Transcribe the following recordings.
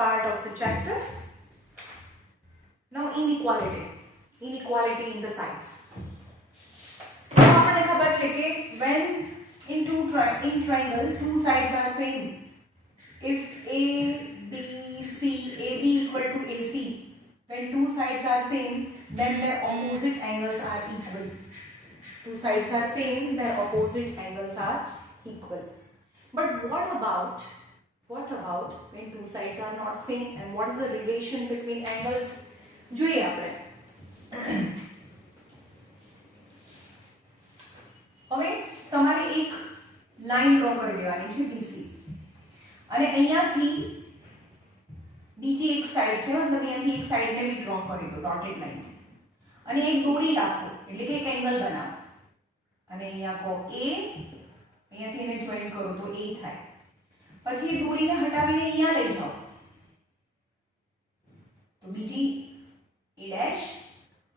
part of the chapter. Now inequality in the sides. તો આપણને ખબર છે કે when in triangle two sides are same, if AB equal to AC, when two sides are same, then their opposite angles are equal. Two sides are same, their opposite angles are equal. But what about when two sides are not same, and what is the relation between angles? જોઈએ આપણે. હવે તમારે એક line draw કરી દેવાની છે BC, અને અહીંયાથી બીજી એક સાઈડ છે, મતલબ અહીંયાથી એક સાઈડને બી ડ્રો કરી દો ડોટેડ લાઈન, અને એક દોરી રાખો એટલે કે એક એંગલ બનાવો, અને અહીંયા કહો A, અહીંયાથી એને જોઈન કરો તો A થાય. પછી એ દોરીને હટાવીને અહીંયા લઈ જાઓ તો બીજી A ડેશ.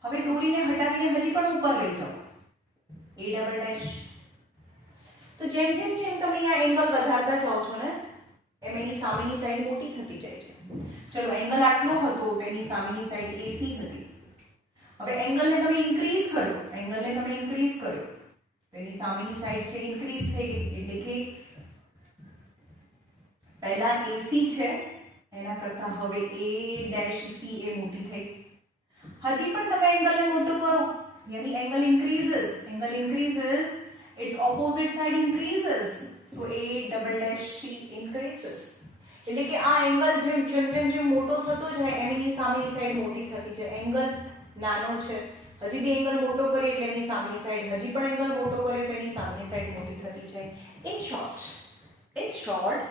હવે દોરીને હટાવીને હજી પણ ઉપર લઈ જાઓ A ડબલ ડેશ. તો જેમ જેમ જેમ તમે અહીંયા એંગલ વધારતા જાઓ છો ને એમ એની સામેની સાઈડ મોટી થતી જાય છે. ચલો એંગલ આટલો હતો તો એની સામેની સાઈડ AC હતી. હવે એંગલને તમે ઇન્ક્રીઝ કર્યો તો એની સામેની સાઈડ છે ઇન્ક્રીઝ થઈ ગઈ, એટલે કે પહેલા AC છે એના કરતા હવે A ડેશ C એ મોટી થઈ. હજી પણ તમે એંગલને મોટું કરો, યાની angle increases, its opposite side increases, so A double dash C increases. એટલે કે આ એંગલ જેમ મોટો થતો જાય એની સામેની સાઈડ મોટી થતી જાય. એંગલ નાનો છે, હજી બી એંગલ મોટો કરીએ એટલે એની સામેની સાઈડ, હજી પણ એંગલ મોટો કરીએ તો એની સામેની સાઈડ મોટી થતી જાય. In short,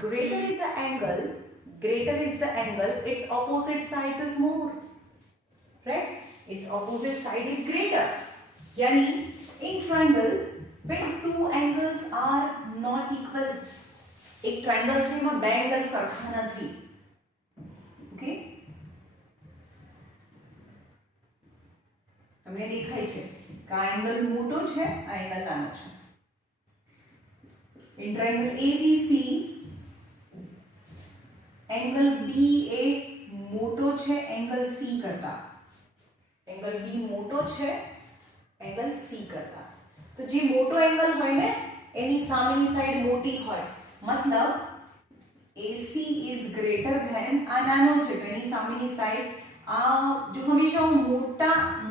greater is the angle, its opposite sides is more, right? Its opposite side is greater. Yani in triangle when two angles are not equal, એક ટ્રાયંગલ છે એમાં બે એંગલ સરખા નથી. ઓકે, તમને દેખાય છે કે આ એંગલ મોટો છે, આ એંગલ નાનો છે. In triangle ABC angle B એ મોટો છે એંગલ C કરતા, એંગલ B મોટો છે એંગલ C કરતા. તો જે મોટો એંગલ હોય ને એની સામેની સાઈડ મોટી હોય, મતલબ AC is greater than આ નાનો છે તો એની સામેની સાઈડ આ જો હંમેશા હું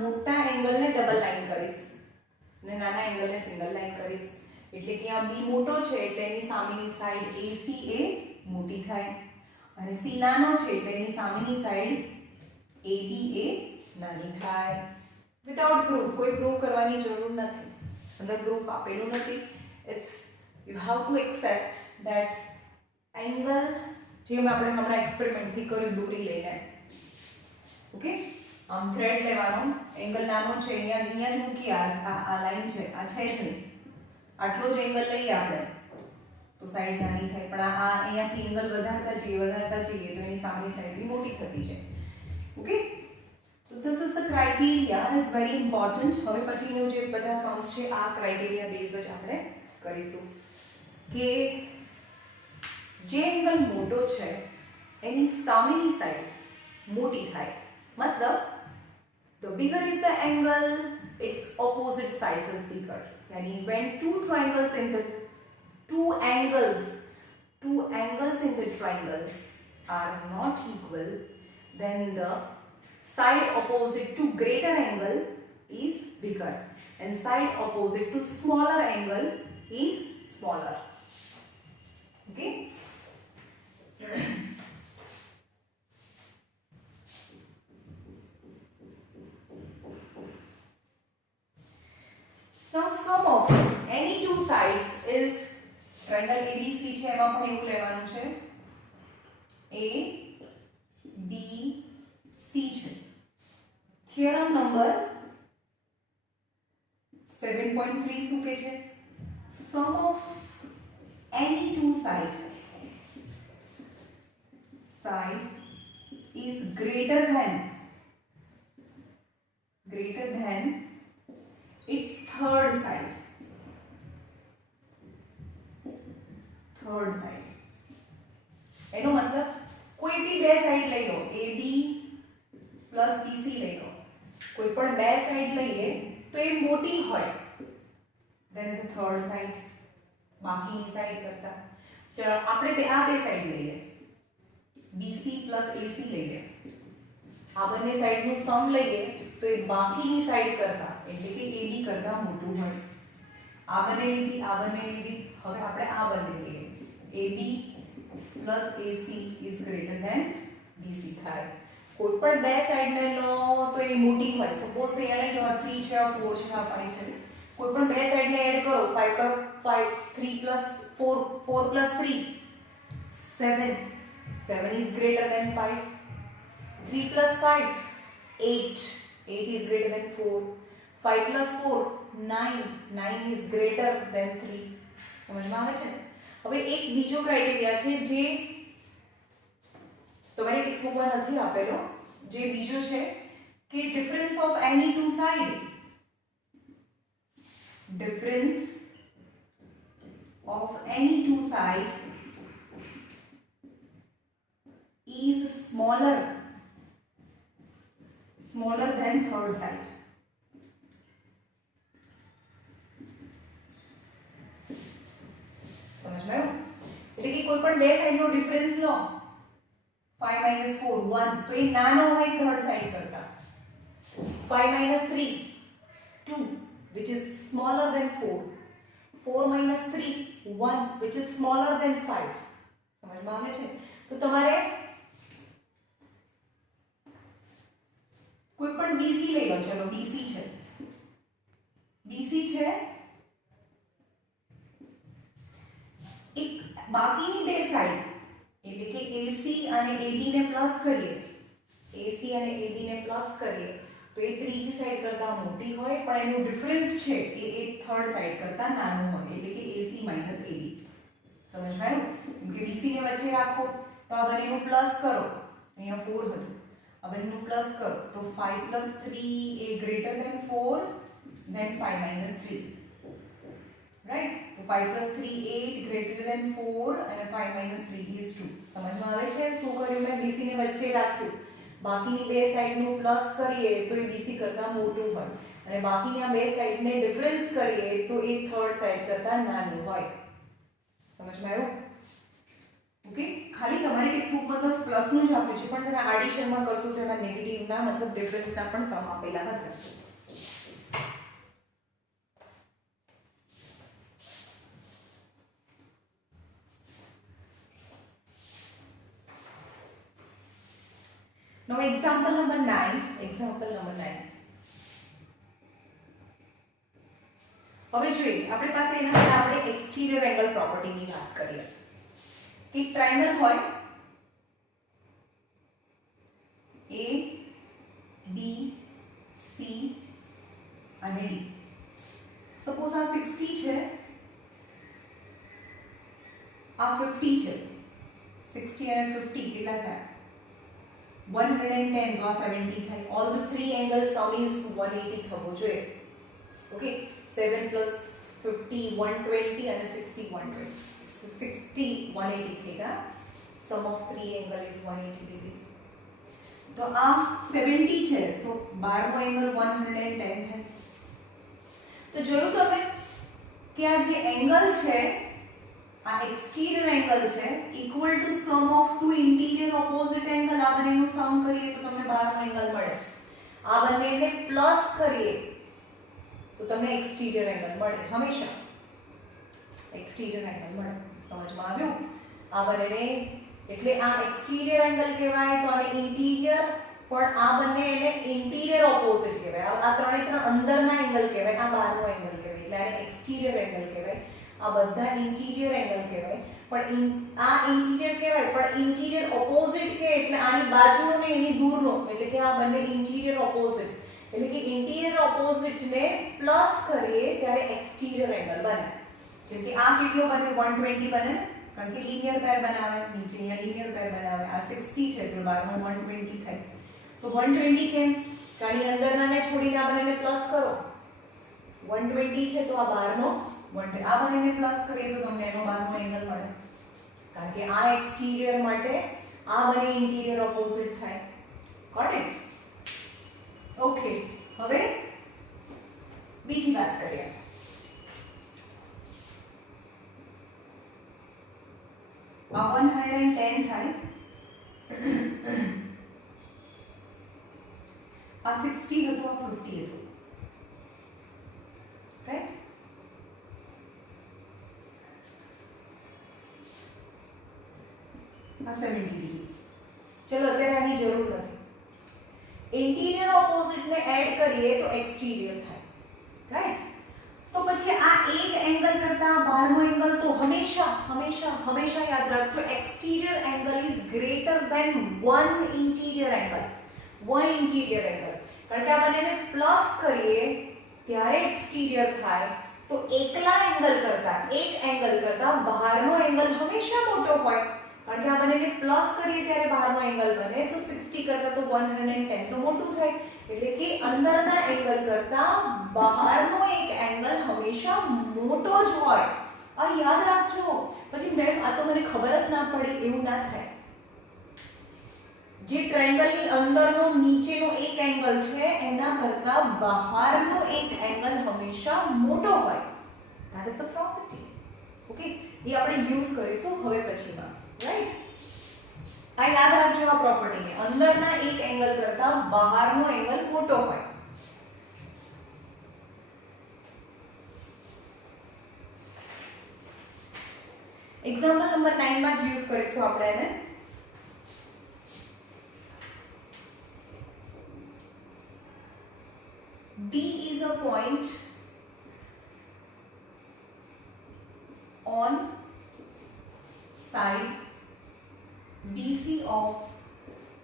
મોટા એંગલને ડબલ લાઈન કરીશ અને નાના એંગલને સિંગલ લાઈન કરીશ, એટલે કે આ B મોટો છે એટલે એની સામેની સાઈડ AC એ મોટી થાય, અને C નાનો છે એટલે એની સામેની સાઈડ AB એ નાની થાય. વિધાઉટ પ્રૂફ, કોઈ પ્રૂફ કરવાની જરૂર નથી, અંદર પ્રૂફ આપેલું નથી. It's you have to accept that angle જેમ આપણે હમણાં એક્સપેરિમેન્ટથી કર્યું દોરી લઈને. ઓકે, આમ થ્રેડ લેવાનો, એંગલ નાનો છે અહીંયા જ મૂકી, આ લાઈન છે, આ છે જ નહીં, આટલો જ એંગલ લઈએ આપણે તો સાઈડ નાની થાય, પણ આ અહીંયાથી એંગલ વધારતા જઈએ તો એની સામેની સાઈડ બી મોટી થતી જાય. ઓકે, તો this is the criteria, is very important. હવે પછીનું જે બધા સમ્સ છે આ ક્રાઇટેરિયા બેઝ જ આપણે કરીશું કે જે એંગલ મોટો છે એની સામેની સાઈડ મોટી થાય, મતલબ the bigger is the angle, its opposite sides is bigger. Yani when two angles in the triangle are not equal, then the side opposite to greater angle is bigger and side opposite to smaller angle is smaller. Okay. Now sum of any two sides is triangle ABC છે એમાં પણ એવું લેવાનું છે ABC છે. Theorem number 7.3 શું કહે છે? Sum of any two side is greater than its third side. એનો મતલબ પ્લસ બીસી લઈ લો. કોઈ પણ બે સાઈડ લઈએ તો એ મોટી હોય ધેન ધ થર્ડ સાઈડ, બાકીની સાઈડ કરતા. ચલો આપણે આ બે સાઈડ લઈએ, બીસી પ્લસ એસી લઈએ. આ બંને સાઈડનું સમ લઈએ તો એ બાકીની સાઈડ કરતા એટલે કે એબી કરતા મોટું હોય. આ બંને લીધી, આ બંને લીધી. હવે આપણે આ બંને લઈએ, AB plus AC is greater than BC થાય. કોઈ પણ બે સાઈડને લો તો એ મોટી હોય. સપોઝ અહીંયા લઈ લો 3 છે, 4 છે, 5 છે. કોઈ પણ બે સાઈડને એડ કરો, 5 પર 5, 3 plus 4, 4 plus 3 7, 7 is greater than 5. 3 plus 5 8, 8 is greater than 4. 5 plus 4 9, 9 is greater than 3. સમજમાં આવે છે? હવે એક બીજો ક્રાઇટેરિયા છે જે તમારી ટેક્સ્ટબુકમાં નથી આપેલો, જે બીજો છે કે difference of any two side. Difference of any two side is smaller than third side. સમજ માં એટલે કે કોઈ પણ બે સાઈડ નો ડિફરન્સ લો 5 - 4 1 તો એ નાનો હોય થર્ડ સાઈડ કરતા. 5 - 3 2 which is smaller than 4. 4 - 3 1 which is smaller than 5. સમજમાં આવે છે? તો તમારે કોઈ પણ બીસી લઈ લો. ચલો બીસી છે, બીસી છે એક બાકીની બે સાઈડ એટલે કે એસી અને એબી ને પ્લસ કરીએ, એસી અને એબી ને પ્લસ કરીએ તો એ ત્રીજી સાઈડ કરતા મોટી હોય પણ એનું ડિફરન્સ છે કે એ થર્ડ સાઈડ કરતા નાનું હોય એટલે કે એસી માઈનસ એબી. સમજાયું? કેમ કે બીસી ને વચ્ચે રાખો તો આ બંનેનું પ્લસ કરો, અહીંયા 4 હતું, આ બંનેનું પ્લસ કરો તો 5 + 3 એ ગ્રેટર ધેન 4 ધેન 5 - 3. રાઈટ? તો 5 + 3 8 ગ્રેટર ધેન 4 અને 5 - 3 is 2. સમજમાં આવે છે? શું કર્યું મેં? બીસી ને વચ્ચે રાખ્યું, બાકીની બે સાઈડનું પ્લસ કરીએ તો એ બીસી કરતા મોટું હોય અને બાકીની આ બે સાઈડને ડિફરન્સ કરીએ તો એ થર્ડ સાઈડ કરતા નાનું હોય. સમજમાં આવ્યું? ઓકે, ખાલી તમારી ટેક્સ્ટબુકમાં તો પ્લસનું જ આપ્યું છે પણ તમે એડિશનમાં કરશો તો એમાં નેગેટિવના મતલબ ડિફરન્સના પણ સમ આપેલા હશે. Now example number 9. Example number 9. હવે જોઈએ આપણી પાસે એના માટે આપણે એક્સટીરિયર એંગલ પ્રોપર્ટીની વાત કરીએ. એક ટ્રાયેંગલ હોય A B C અને D. સપોઝ આ 60 છે, આ 50 છે. 60 અને 50 કેટલા થાય? 110 તો આ 70 થાય. All the three angle sum is 180 થવો જોઈએ. ઓકે, 7 + 50 120 અને 60 120. 60 180 થયેगा. Sum of three angle is 180 degree. તો આ 70 છે તો 12મો એંગલ 110 થાય. તો જોયું તમે કે આ જે એંગલ છે આ એક્સટીરિયર એંગલ છે equal to sum of two interior opposite angle. આ બંનેનું સમ કરીએ તો તમને 12મો એંગલ મળે. આ બંનેને પ્લસ કરીએ તો તમને એક્સટીરિયર એંગલ મળે. હંમેશા એક્સટીરિયર એંગલ મળે. સમજમાં આવ્યું? આ બંનેને એટલે આ એક્સટીરિયર એંગલ કહેવાય તો આને ઇન્ટિરિયર, પણ આ બંને એને ઇન્ટિરિયર ઓપોઝિટ કહેવાય. આ ત્રણે ત્રણ અંદરના એંગલ કહેવાય. આ 12મો એંગલ કહેવાય એટલે આને એક્સટીરિયર એંગલ કહેવાય. આ બધા ઇન્ટિરિયર એંગલ કહેવાય. પણ આ ઇન્ટિરિયર કહેવાય પણ ઇન્ટિરિયર ઓપોઝિટ કે એટલે આની બાજુનો ને એની દૂરનો એટલે કે આ બંને ઇન્ટિરિયર ઓપોઝિટ એટલે કે ઇન્ટિરિયર ઓપોઝિટને પ્લસ કરીએ ત્યારે એક્સટીરિયર એંગલ બને. જેમ કે આ કેટલો બને? 120 બને ને, કારણ કે લિનિયર પેર બનાવે. નીચે અહીંયા લિનિયર પેર બનાવે. આ 60 છે તો 12માં 120 થાય. તો 120 કેમ? કારણ કે અંદરનાને છોડીને આ બંનેને પ્લસ કરો. 120 છે તો આ 12નો 120. આ બંનેને પ્લસ કરીએ તો તમને એનો 12મો એંગલ મળે. કારણ કે આ એક્સટીરિયર માટે આ બંને ઇન્ટિરિયર ઓપોઝિટ થાય. Got it? વાત કરીએ. આ 110 થાય, આ 60 હતું, આ 50 હતું, રાઈટ? આ 70 ડિગ્રી. ચલો અત્યારે આની જરૂર નથી. ઇન્ટિરિયર ઓપોઝિટ ને એડ કરીએ તો એક્સટીરિયર થાય, રાઈટ? તો પછી આ એક એંગલ કરતા બહારનો એંગલ તો હંમેશા હંમેશા હંમેશા યાદ રાખજો, exterior angle is greater than one interior angle. One interior angle, કારણ કે આ બંનેને પ્લસ કરીએ ત્યારે એક્સટીરિયર થાય. તો એકલા એંગલ કરતા, એક એંગલ કરતા બહારનો એંગલ હંમેશા મોટો હોય, કારણ કે આ બંનેને પ્લસ કરીએ ત્યારે બહારનો એંગલ બને. તો 60 કરતા તો 110 તો મોટું થાય, એટલે કે અંદરના એંગલ કરતા બહારનો એક એંગલ હંમેશા મોટો જ હોય. આ યાદ રાખજો. પછી મેમ આ તો મને ખબર જ ના પડે એવું ના થાય. જે ટ્રાયેંગલની અંદરનો નીચેનો એક એંગલ છે એના કરતા બહારનો એક એંગલ હંમેશા મોટો હોય. That is the property. Okay, એ આપણે યુઝ કરીશું હવે પછીમાં, રાઈટ? આ યાદ રાખજો આ પ્રોપર્ટીને, અંદરના એક એંગલ કરતા બહારનો એંગલ મોટો હોય. એક્ઝામ્પલ નંબર 9 માં જ યુઝ કરીશું આપણે એને. D is a point on side BC of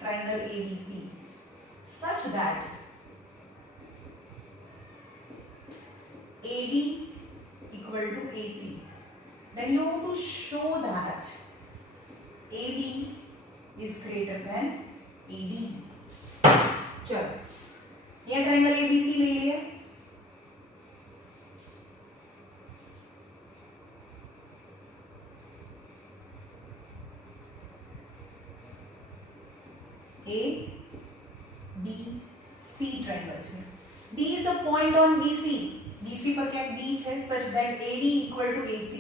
triangle ABC such that AD equal to AC. Then you have to show that AB is greater than AD. चलो ये triangle ABC ले लिया. A B C triangle છે. D is a point on BC. BC પર ક્યાંક D છે such that AD equal to AC.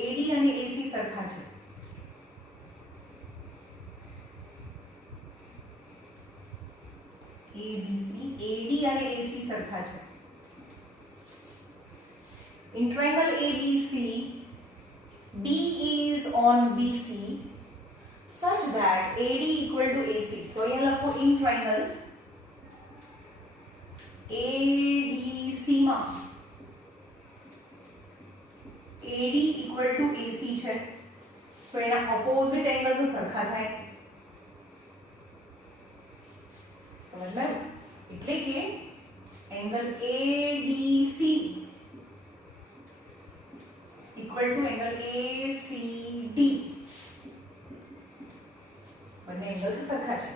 AD અને AC સરખા છે. ABC, AD અને AC સરખા છે. In triangle ABC, D is on BC such that AD equal to AC. તો અહીંયા લખો in triangle ADC માં AD equal to AC છે. તો એના ઓપોઝિટ એંગલ તો સરખા થાય. સમજ્યું? એટલે કે angle ADC equal to angle ACD. બંને એંગલ તો સરખા છે,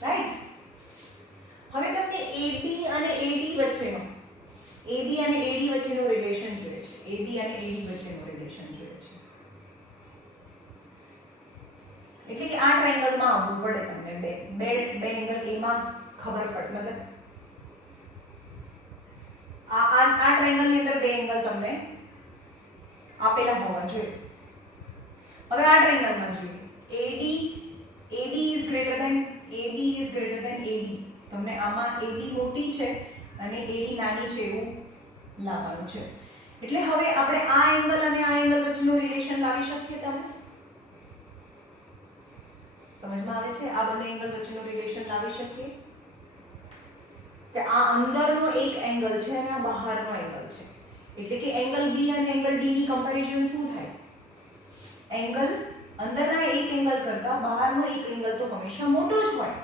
રાઈટ? હવે તમને AB અને AD વચ્ચેનો રિલેશન જોઈએ છે. AB અને AD વચ્ચેનો રિલેશન જોઈએ છે. એટલે કે આ ટ્રાયેંગલમાં આવવું પડે તમને. બે એંગલ A માં ખબર પડે, મતલબ આ ટ્રાયેંગલની અંદર બે એંગલ તમને આપેલા હોવા જોઈએ. હવે આ ટ્રાયેંગલમાં જોઈએ AB is greater than AD. તમને આમાં AB મોટી છે અને AD નાની છે એવું લાવવાનું છે. એટલે હવે આપણે આ એંગલ અને આ એંગલ વચ્ચેનો રિલેશન લાવી શકીએ. તમે સમજમાં આવે છે? આ બંને એંગલ વચ્ચેનો રિલેશન લાવી શકીએ કે આ અંદરનો એક એંગલ છે અને આ બહારનો એંગલ છે. એટલે કે એંગલ B અને એંગલ D ની કમ્પેરિઝન શું થાય? એંગલ અંદરના એક એંગલ કરતા બહારનો એક એંગલ તો હંમેશા મોટો જ હોય.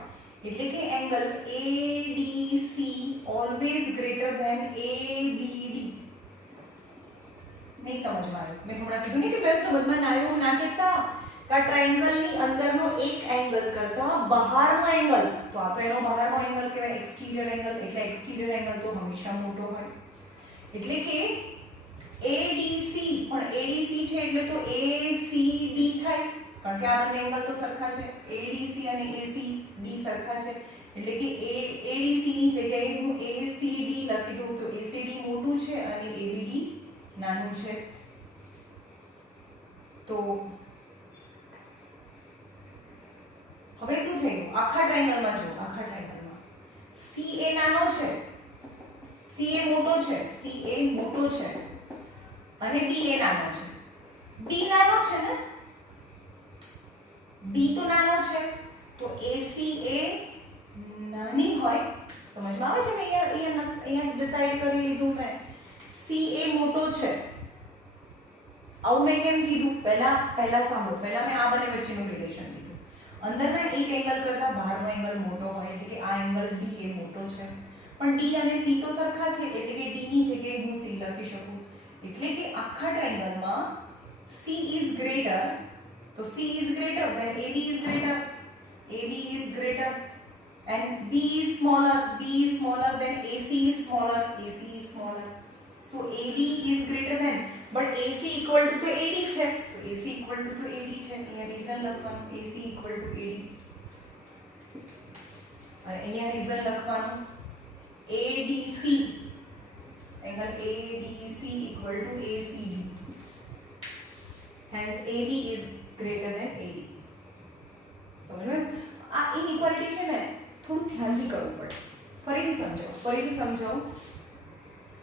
એટલે કે angle ADC always greater than ABD. નહીં સમજમાં આવ્યું? મેં હમણાં કીધું ને કે બેન સમજમાં ના આવ્યું ના કહેતા. આ ટ્રાયેંગલની અંદરનો એક એંગલ કરતા બહારનો એંગલ, તો આ તો એનો બહારનો એંગલ કહેવાય એક્સટીરિયર એંગલ. એટલે એક્સટીરિયર એંગલ તો હંમેશા મોટો હોય. એટલે કે ADC પણ ADC છે એટલે તો ACD થાય, કારણ કે આ બંને એંગલ તો સરખા છે. ADC અને ACD સરખા છે એટલે કે એડીસી ની જગ્યાએ હું એસીડી લખી દઉં તો એસીડી મોટું છે અને એબીડી નાનું છે. તો હવે શું થયું આખા ટ્રાયેંગલમાં જો આખા ટ્રાયેંગલમાં CA નાનો છે, CA મોટો છે, CA મોટો છે અને BA નાનો છે. D નાનો છે ને, D તો નાનો છે તો ACA નાની હોય. સમજમાં આવે છે ને? અહીંયા ડિસાઈડ કરી લીધું મેં. CA મોટો છે. આવું મેં કેમ કીધું? પહેલા સાંભળો. પહેલા મેં આ બંને વચ્ચેનું રિલેશન કીધું. અંદરના એક એંગલ કરતા બહારનો એંગલ મોટો હોય એટલે કે આ એંગલ D એ મોટો છે. પણ D અને C તો સરખા છે એટલે કે D ની જગ્યાએ હું C લખી શકું. એટલે કે આખા ટ્રાયેંગલમાં C is greater, તો C is greater when AB is greater, AB is greater and B is smaller than AC is smaller, AC is smaller. So AB is greater than, but AC equal to AD છે તો AC equal to AD છે. અહીંયા reason લખવાનું AC equal to AD અને અહીંયા reason લખવાનું ADC angle ADC equal to ACD. Hence AB is greater than AD. સમજ્યું? આ ઇનઇક્વાલિટી છે ને થોડું ધ્યાનથી કરવું પડે. ફરીથી સમજાવું.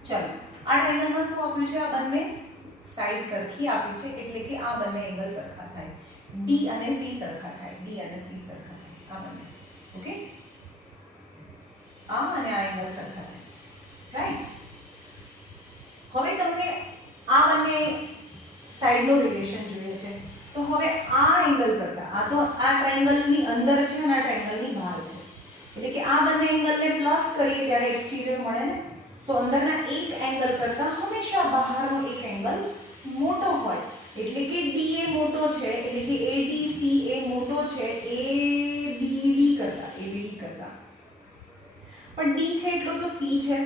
ચલો આ ટ્રાયેંગલમાં શું આપ્યું છે? આ બંને સાઈડ સરખી આપી છે એટલે કે આ બંને એંગલ સરખા થાય. D અને C સરખા થાય. આ બંને. ઓકે? આ અને આ એંગલ સરખા થાય. રાઈટ? હવે તમને આ બંને સાઈડનો રિલેશન જોઈએ છે. તો હવે આ એંગલ કરતા આ ટ્રાયેંગલની અંદર છે અને આ ટ્રાયેંગલની બહાર છે. એટલે કે આ બંને એંગલને પ્લસ કરીએ ત્યારે એક્સટીરિયર મળે ને. તો અંદરના એક એંગલ કરતા હંમેશા બહારનો એક એંગલ મોટો હોય. એટલે કે D એ મોટો છે એટલે કે ADC એ મોટો છે ABD કરતા. પણ D છે એટલો તો C છે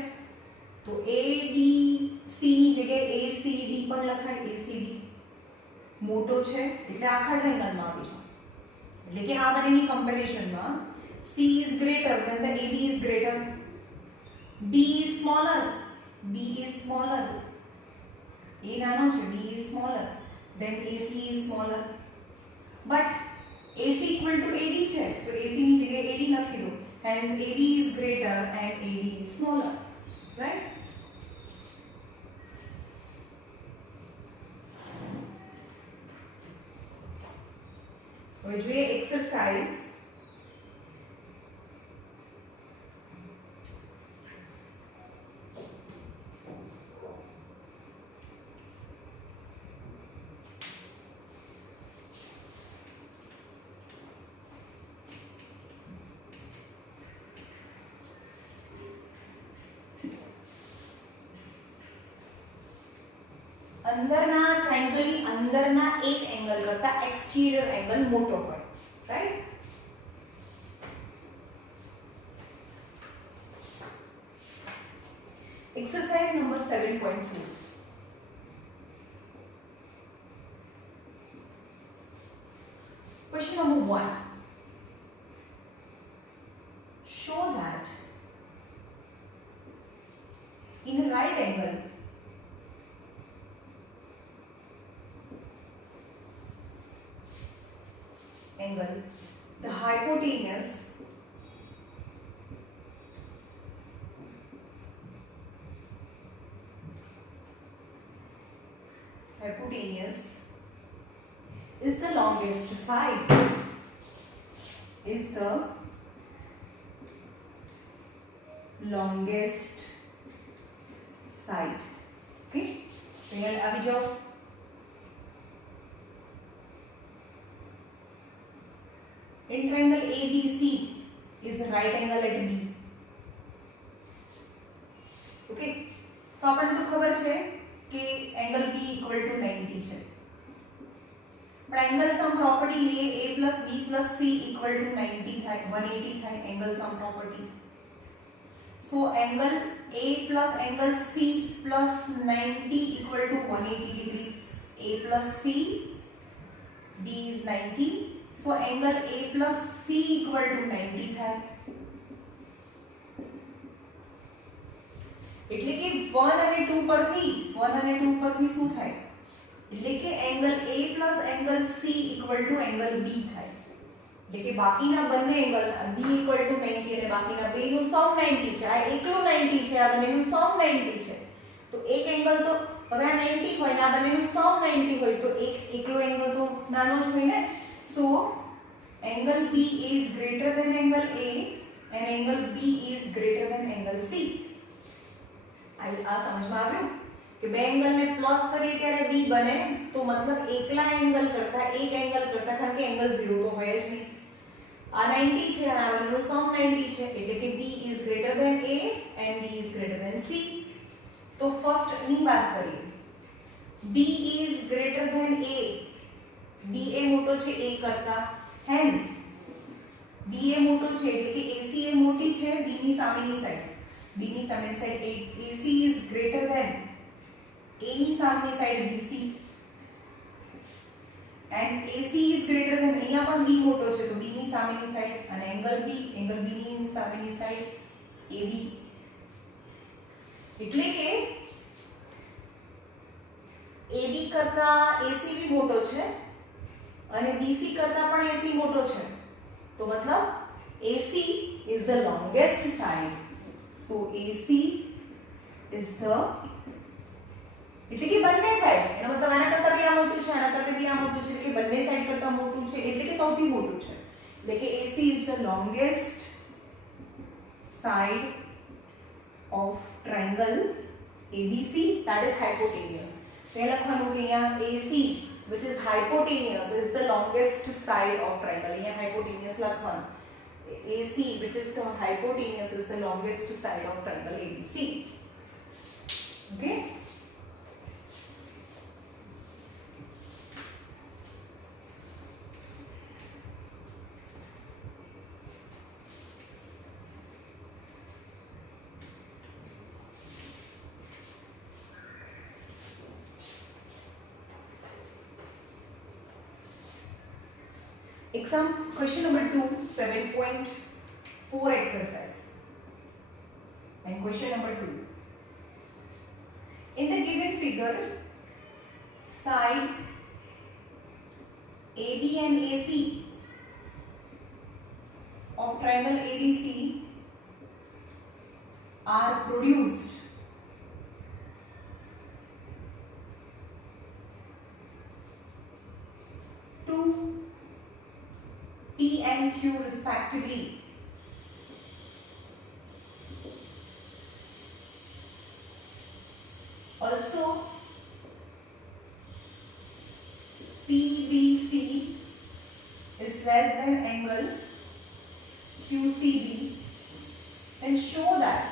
તો ADC ની જગ્યાએ ACD પણ લખાય. ACD મોટો છે એટલે આખા ટ્રાયેંગલમાં આવી છે. એટલે કે આ બંનેની કમ્પેરિઝનમાં C is greater than the AB is greater. B is smaller. A નાનો છે, B is smaller. Then AC is smaller. But AC equal to AD છે તો AC ની જગ્યાએ AD લખી દો. Hence AB is greater and AD is smaller. Right? હવે જોઈએ એક્સરસાઇઝ. અંદરના ટ્રાયેંગલની અંદરના એક એંગલ કરતા એક્સટીરિયર એંગલ મોટો હોય. Right? Exercise number 7.4. Question number 1. Show that in a right angle the hypotenuse is the longest side. Okay? So here આવી જાઓ. In triangle ABC is the right angle at B. Okay? તો આપણને તો ખબર છે કે એંગલ B equal to 90 છે. પણ એંગલ સમ પ્રોપર્ટી લઈએ A plus B plus C equal to 90 થાય 180 થાય angle sum property. So angle A plus angle C plus 90 equal to 180 degree. A plus C, D is 90. So angle A plus C equal to 90 થાય. એટલે કે 1 અને 2 પરથી શું થાય એટલે કે angle A + angle C = angle B થાય એટલે કે બાકીના બંને એંગલ B = 90 અને બાકીના બેનું સમ 90 છે આ એકલું 90 છે આ બંનેનું સમ 90 છે તો એક એંગલ તો હવે આ 90 હોય ને આ બંનેનું સમ 90 હોય તો એક એકલો એંગલ તો નાનો જ હોય ને સો angle B is greater than angle A and angle B is greater than angle C આ સમજમાં આવ્યું કે બે એંગલ ને પ્લસ કરીએ ત્યારે B બને તો મતલબ એકલા એંગલ કરતા એક એંગલ કરતા કારણ કે એંગલ 0 તો હોય જ નહીં આ 90 છે અને આ બંનેનું સમ 90 છે એટલે કે B is greater than A and B is greater than C તો ફર્સ્ટ ની વાત કરીએ B is greater than A B એ મોટો છે A કરતા hence B એ મોટો છે એટલે કે AC એ મોટી છે B ની સામેની side AC is greater than A ની સામેની side BC and AC is greater than અહીંયા પણ B મોટો છે તો B ની સામેની સાઈડ અને એંગલ B ની સામેની સાઈડ AB એટલે કે AB કરતા AC भी મોટો છે અને BC કરતા પણ AC મોટો છે તો મતલબ AC is the longest side so AC is the એટલે કે બંને સાઈડ એનો મતલબ આના કરતા બી આ મોટું છે આના કરતા બી આ મોટું છે એટલે કે બંને સાઈડ કરતા મોટું છે એટલે કે સૌથી મોટું છે એટલે કે AC is the longest side of triangle ABC that is hypotenuse તો એ લખવાનું કે અહીંયા AC which is hypotenuse is the longest side of triangle અહીંયા hypotenuse લખવાનું AC which is the hypotenuse is the longest side of triangle ABC okay Exam question number 2 7.4 exercise and question number 2 in the given figure side AB and AC of triangle ABC are produced to P and Q respectively. Also, PBC is less than angle QCB and show that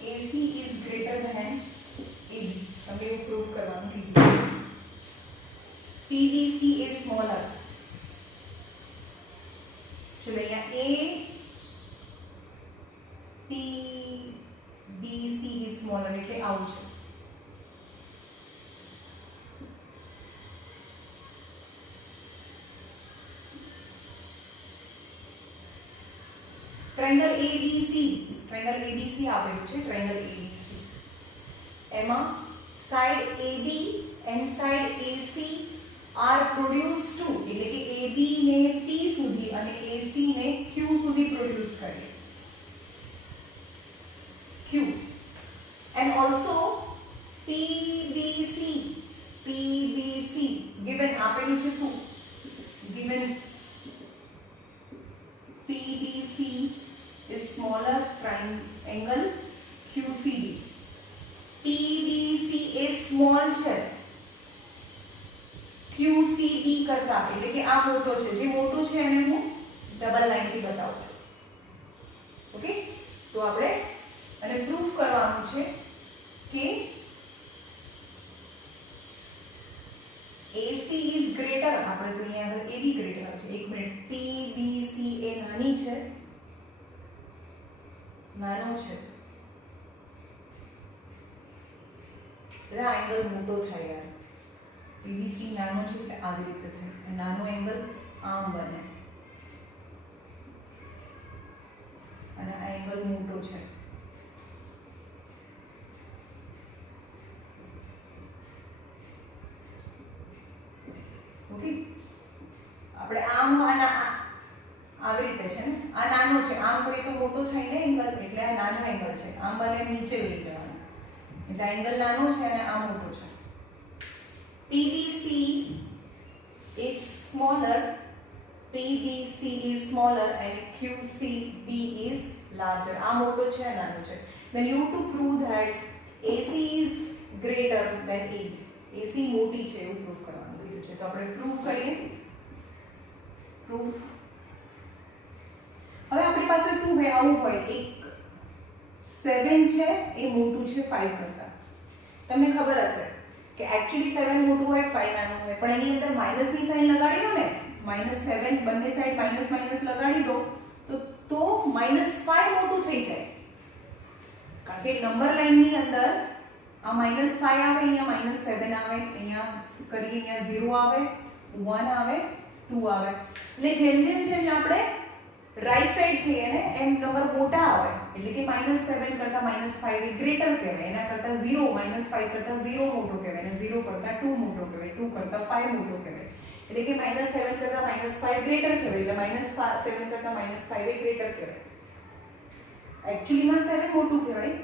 AC is greater than AB. हमें वो proof करवाना है. PBC is smaller. चलो यहाँ A PBC is smaller એટલે આવું છે. Triangle ABC આપેલું છે ટ્રાયેંગલ ABC એમાં side AB and side AC are produced to એટલે કે AB ને P સુધી અને AC ને Q સુધી પ્રોડ્યુસ કરે Q and also PBC given આપેલું છે શું given PBC is smaller triangle QCB PBC is small છે QCB કરતા એટલે કે આ મોટો છે જે મોટું છે એને હું ડબલ લાઈન થી બતાવું છું ઓકે તો આપણે અને પ્રૂફ કરવાનું છે કે AC is greater આપણે તો અહીંયા આગળ AB greater છે એક મિનિટ PBC એ નાનો છે એટલે આ એંગલ મોટો થાય યાર PBC નાનો છે એટલે આ રીતે થાય નાનો એંગલ આમ બને અને આ એંગલ મોટો છે. ઓકે, આપણે આમ આવી રીતે છે ને, આ નાનો છે, આમ કરીએ તો મોટો થાય ને એંગલ, એટલે આ નાનો એંગલ છે. આમ બને નીચે લઈ જવાનું, એટલે એંગલ નાનો છે અને આ મોટો છે. PBC is smaller, PBC is smaller and QCB is larger. આ મોટો છે, નાનો છે. Then you to prove that AC is greater than AB. AC મોટી છે એવું પ્રૂફ કરવાનું કીધું છે. તો આપણે પ્રૂફ કરીએ. પ્રૂફ હવે આપણી પાસે શું હોય, આવું હોય, એક 7 છે એ મોટું છે 5 કરતા. તમને ખબર હશે કે એકચ્યુઅલી 7 મોટું હોય 5 નાનું હોય, પણ એની અંદર માઈનસની સાઇન લગાડી દો ને, -7 બંને સાઈડ માઈનસ માઈનસ લગાડી દો તો -5 મોટું થઈ જાય. કારણ કે નંબર લાઈનની અંદર આ -5 આવે, અહીંયા -7 આવે, અહીંયા કરીએ, અહીંયા 0 આવે, 1 આવે, 2 આવે. એટલે જેમ જેમ જેમ આપણે રાઈટ સાઈડ છીએ ને એમ નંબર મોટા આવે, એટલે કે -7 કરતા -5 એ ગ્રેટર કહેવાય, એના કરતા 0 -5 કરતા 0 મોટો કહેવાય, અને 0 કરતા 2 મોટો કહેવાય, 2 કરતા 5 મોટો કહેવાય. એટલે કે -7 કરતા -5 ગ્રેટર કહેવાય, એટલે -7 કરતા -5 એ ગ્રેટર કહેવાય. એકચ્યુઅલીમાં 7 મોટું કહેવાય,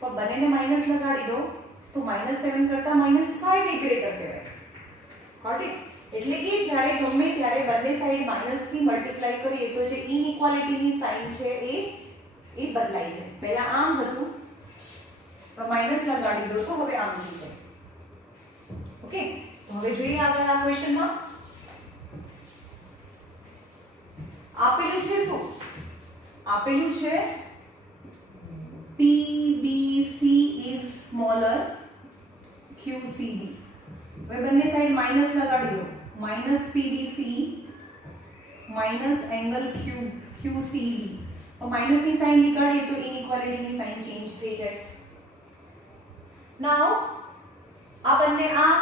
પણ બંનેને માઈનસ લગાડી દો તો -7 કરતા -5 એ ગ્રેટર કહેવાય. Got it? એટલે કે જ્યારે ગમે ત્યારે બંને સાઈડ માઈનસથી મલ્ટીપ્લાય કરીએ તો જે ઇનઇક્વાલિટીની સાઇન છે એ બદલાઈ જાય. પહેલા આમ હતું તો માઈનસ લગાડી દો તો હવે આમ થઈ જાય. ઓકે, તો હવે જોઈએ આગળ આ ક્વેશ્ચનમાં આપેલું છે શું? આપેલું છે PBC is smaller QCB. હવે બંને સાઈડ માઈનસ લગાડી દો, -PBC માઈનસ એંગલ QCB. તો માઈનસની સાઇન લગાડીએ તો ઇનઇક્વાલિટીની સાઇન ચેન્જ થઈ જાય. નાઉ આ બંને આ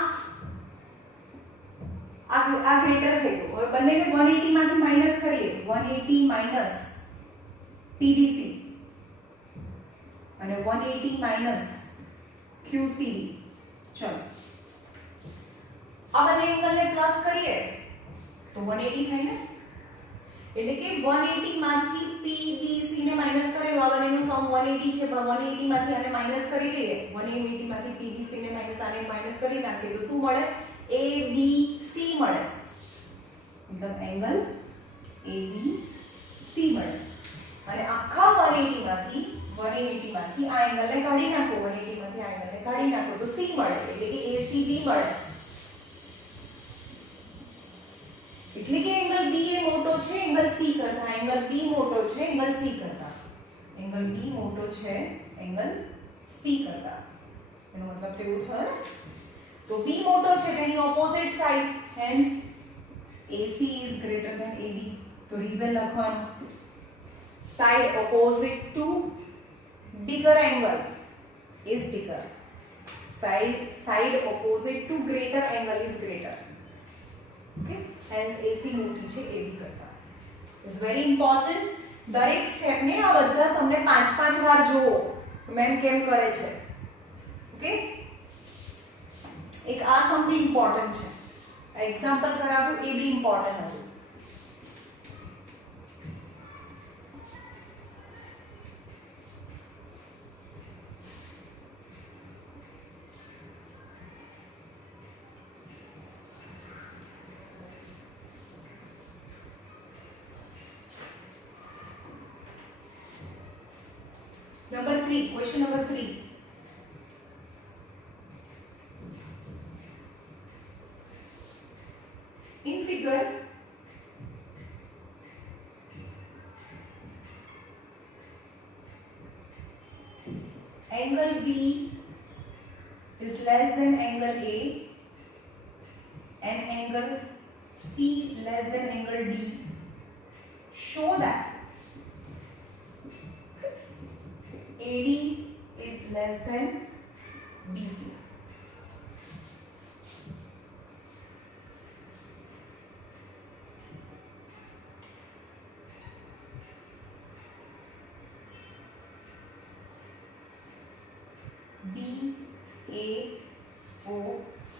ગ્રેટર થઈ ગયું. હવે બંનેને 180 માંથી માઈનસ કરીએ, 180 માઈનસ PBC અને 180 માઈનસ QCB. ચલો આ બંને એંગલને પ્લસ કરીએ તો 180 થાય ને, એટલે કે 180 માંથી PBC ને માઈનસ કરે, આ બંનેનો સમ 180 છે, પણ 180 માંથી આને માઈનસ કરી દઈએ, 180 માંથી PBC ને આને માઈનસ કરી નાખીએ તો શું મળે? ABC મળે, મતલબ એંગલ ABC મળે. અને આખા 180 માંથી આ એંગલને કાઢી નાખો, 180 માંથી આ એંગલને કાઢી નાખો તો C મળે, એટલે કે ACB મળે. એટલે કે એંગલ B એ મોટો છે એંગલ C કરતા, એંગલ B મોટો છે એંગલ C કરતા, એંગલ B મોટો છે એંગલ C કરતા. એનો મતલબ કેવું થયો? તો B મોટો છે તેની opposite side, hence AC is greater than AB. તો રીઝન લખવાનું, side opposite to bigger angle is bigger, side opposite to greater angle is greater. Okay, hence AC મોટી છે AB કરતા. It's very important. દરેક step ને આ બધા તમને 5-5 વાર જોવો મેમ કેમ કરે છે. ઓકે, એક આ સમ બી ઇમ્પોર્ટન્ટ છે, આ એક્ઝામ્પલ કરાવ્યું એ બી ઇમ્પોર્ટન્ટ હતું. Number 3, question number 3. In figure, angle B is less than angle A and angle C less than angle D. Show that AD is less than BC.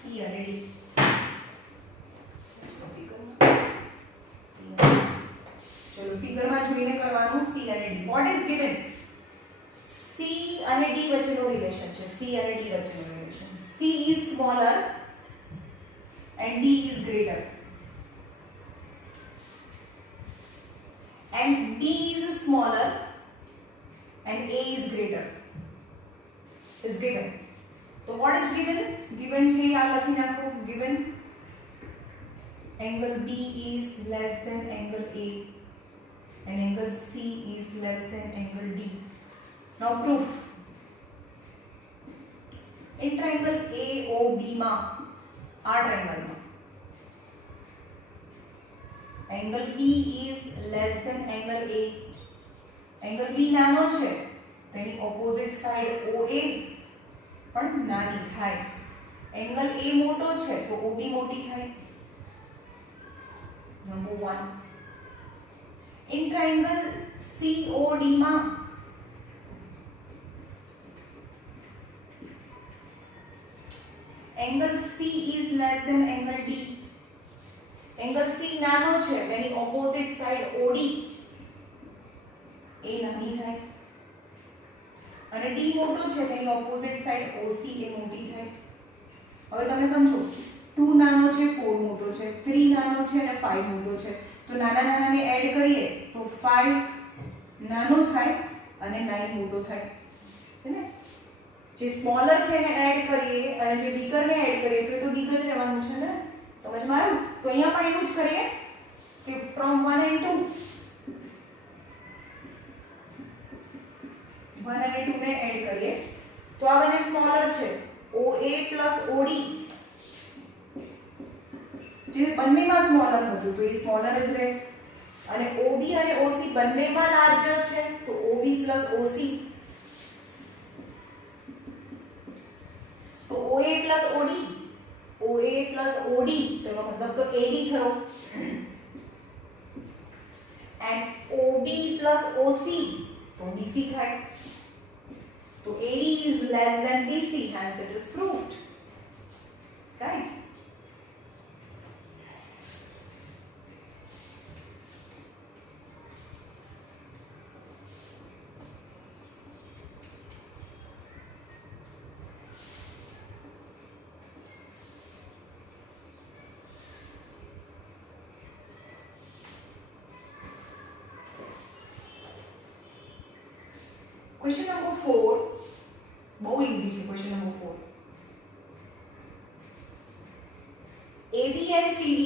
C અને D. ચલો ફિગરમાં જોઈને કરવાનું C અને D. What is given? C અને D વચ્ચેનો relation છે. C અને D વચ્ચેનો relation. C is smaller and D is greater. And D is smaller and A is greater. Is given. So what is given? Given છે આ લખી નાખો. Given angle B is less than angle A and angle C is less than angle D. Now proof. In triangle AOB માં આ triangle માં angle B is less than angle A. Angle B નાનો છે તેની opposite side OA પણ નાની થાય. Angle A મોટો છે તો OB મોટી થાય. Number 1. In triangle COD માં angle C is less than angle D. Angle C નાનો છે તેની opposite side OD એ નાની થાય અને D મોટો છે તેની opposite side OC એ મોટી થાય. હવે તમે સમજો 2 નાનો છે 4 મોટો છે 3 નાનો છે અને 5 મોટો છે તો નાના નાનાને એડ કરીએ તો 5 નાનો થાય અને 9 મોટો થાય છે ને. જે સ્મોલર છે એને એડ કરીએ અને જે બિગર ને એડ કરીએ તો એ તો બિગ જ રહેવાનું છે ને. સમજમાં આવ્યું? તો અહીંયા પણ એવું જ કરીએ કે from 1 and 2 1 અને 2 ને એડ કરીએ તો આ બંને સ્મોલર છે OA plus OD જે બંનેમાં સ્મોલર હતું તો એ સ્મોલર જ રહે અને OB અને OC બંનેમાં લાર્જર છે તો OB plus OC તો OA plus OD OA plus OD તો એનો મતલબ તો AD થયો and OB plus OC તો BC થાય. So AD is less than BC, hence it is proved. Right? Question number 4 बहुत easy है. Question number 4 AB and CD